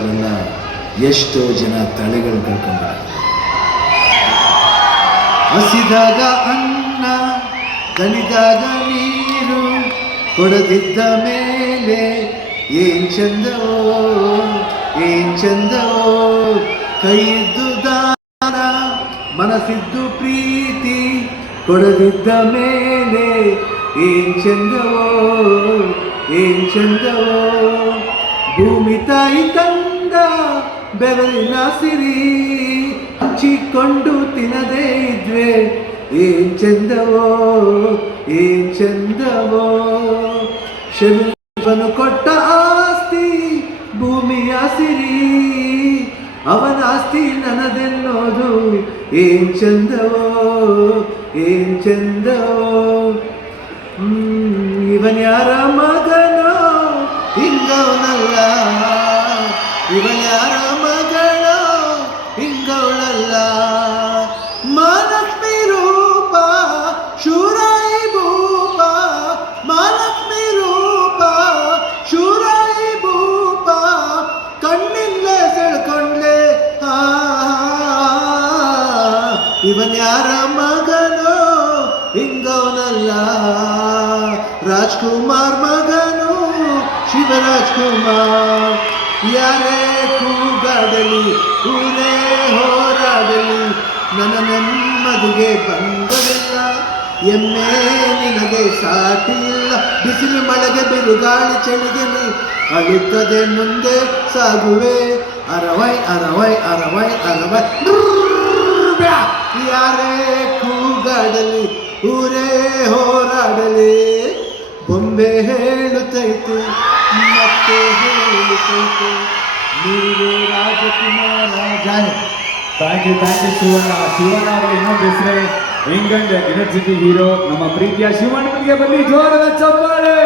ಬಂದಾಗಲೆಲ್ಲ ಎಷ್ಟೋ ಜನ ತಲೆಗಳು ಕಳ್ಕೊಂಡ್ಬಿಡ್ತಾರೆ. ಹಸಿದಾಗ ಅನ್ನ, ದಣಿದಾಗ ನೀರು ಕೊಡದಿದ್ದ ಮೇಲೆ ಏನ್ ಚಂದವೋ ಏನ್ ಚಂದವೋ. ಕೈಯಿದ್ದು ದಾನ, ಮನಸ್ಸಿದ್ದು ಪ್ರೀತಿ ಕೊಡದಿದ್ದ ಮೇಲೆ ಏನ್ ಚಂದವೋ ಏನ್ ಚಂದವೋ. ಭೂಮಿ ತಾಯಿ ತಂದ ಬೆವರಿನ ಸಿರಿ ಹಂಚಿಕೊಂಡು ತಿನ್ನದೇ ಇದ್ರೆ ಏನ್ ಚಂದವೋ ಏನ್ ಚಂದವೋ. ಶರೀರವನ್ನು ಕೊಟ್ಟ ಆಸ್ತಿ ಭೂಮಿಯ ಸಿರಿ, ಅವನ ಆಸ್ತಿ ನನ್ನದೆನ್ನೋದು ಏನ್ ಚಂದವೋ ಏನ್ ಚಂದವೋ. ಇವನ್ ಯಾರ ಮಗನೋ ಹಿಂಗವನಲ್ಲ, ಇವನ್ ಯಾರ ಮಗಳೋ ಹಿಂಗವಳಲ್ಲ. ಮಹಾಲಕ್ಷ್ಮಿ ರೂಪ ಶೂರಾಯಿ ಭೂಪ, ಮಹಾಲಕ್ಷ್ಮಿ ರೂಪ ಶೂರಾಯಿ ಭೂಪ. ಕಣ್ಣಿಂದ ಸೆಳ್ಕೊಂಡ್ಲೆ ಇವನ್ ಯಾರ ಮಗನೋ ಹಿಂಗವನಲ್ಲ. ರಾಜ್ಕುಮಾರ್ ಮಗನು ಶಿವರಾಜ್ಕುಮಾರ್. ಯಾರೇ ಕೂಗಾಡಲಿ ಊರೇ ಹೋರಾಡಲಿ ನನ್ನ ನೆಮ್ಮದಿಗೆ ಬಂದವಿಲ್ಲ. ಎಮ್ಮೆ ನಿನಗೆ ಸಾಟಿ ಇಲ್ಲ, ಬಿಸಿಲು ಮಳೆಗೆ ಬಿರುಗಾಳಿ ಚಳಿಗೆ ನೀ ಅಳುತ್ತದೆ ಮುಂದೆ ಸಾಗುವೆ. ಅರವೈ ಅರವೈ ಅರವೈ ಅರವೈ. ಯಾರೇ ಕೂಗಾಡಲಿ ಊರೇ ಹೋರಾಡಲಿ, ಬೊಂಬೆ ಹೇಳುತ್ತೈತೆ ಮತ್ತೆ ಹೇಳುತ್ತೈತೆ ನೀವೇ ರಾಜಕುಮಾರ. ಜಾಯ. Thank you Shivanna. ಶಿವಣ್ಣ ಅವರ ಇನ್ನೊಂದು ಹೆಸರೇ ಇಂಗ್ಲೆಂಡ್ ಎನರ್ಜಿಟಿ ಹೀರೋ ನಮ್ಮ ಪ್ರೀತಿಯ ಶಿವಣ್ಣನಿಗೆ ಬನ್ನಿ ಜೋರದ ಚಪ್ಪಾಳೆ.